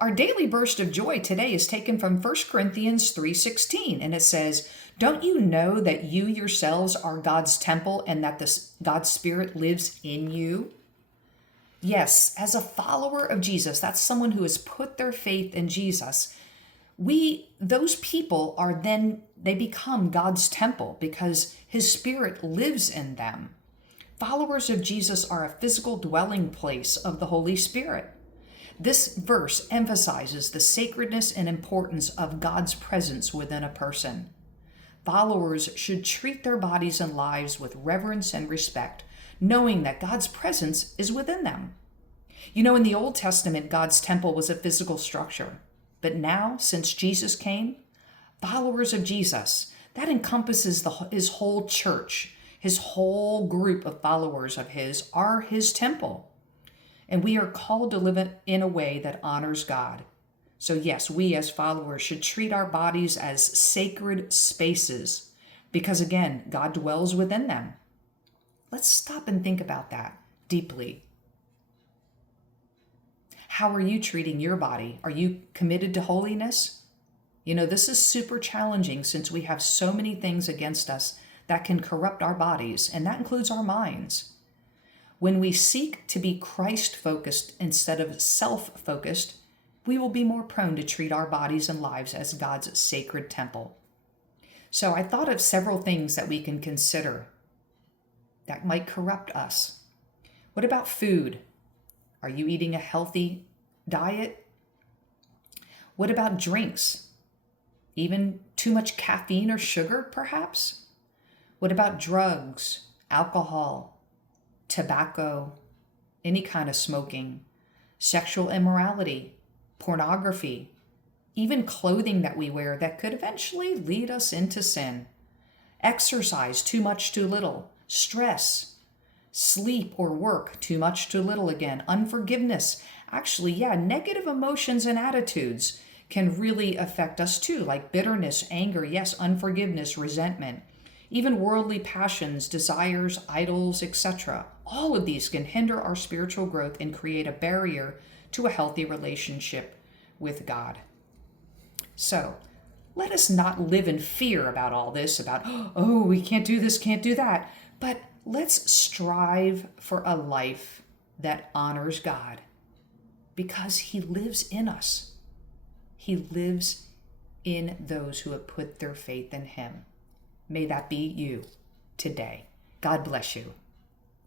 Our daily burst of joy today is taken from 1 Corinthians 3:16, and it says, "Don't you know that you yourselves are God's temple and that God's Spirit lives in you?" Yes, as a follower of Jesus, that's someone who has put their faith in Jesus. Those people they become God's temple because his Spirit lives in them. Followers of Jesus are a physical dwelling place of the Holy Spirit. This verse emphasizes the sacredness and importance of God's presence within a person. Followers should treat their bodies and lives with reverence and respect, knowing that God's presence is within them. You know, in the Old Testament, God's temple was a physical structure. But now, since Jesus came, followers of Jesus, that encompasses his whole church, his whole group of followers of his are his temple. And we are called to live in a way that honors God. So yes, we as followers should treat our bodies as sacred spaces because again, God dwells within them. Let's stop and think about that deeply. How are you treating your body? Are you committed to holiness? You know, this is super challenging since we have so many things against us that can corrupt our bodies, and that includes our minds. When we seek to be Christ-focused instead of self-focused, we will be more prone to treat our bodies and lives as God's sacred temple. So I thought of several things that we can consider that might corrupt us. What about food? Are you eating a healthy diet? What about drinks? Even too much caffeine or sugar, perhaps? What about drugs, alcohol, tobacco, any kind of smoking, sexual immorality, pornography, even clothing that we wear that could eventually lead us into sin? Exercise, too much, too little, stress, sleep or work, too much, too little again, unforgiveness. Actually, negative emotions and attitudes can really affect us too, like bitterness, anger, yes, unforgiveness, resentment, even worldly passions, desires, idols, etc. All of these can hinder our spiritual growth and create a barrier to a healthy relationship with God. So, let us not live in fear about all this, about, oh, we can't do this, can't do that. But let's strive for a life that honors God because he lives in us. He lives in those who have put their faith in him. May that be you today. God bless you.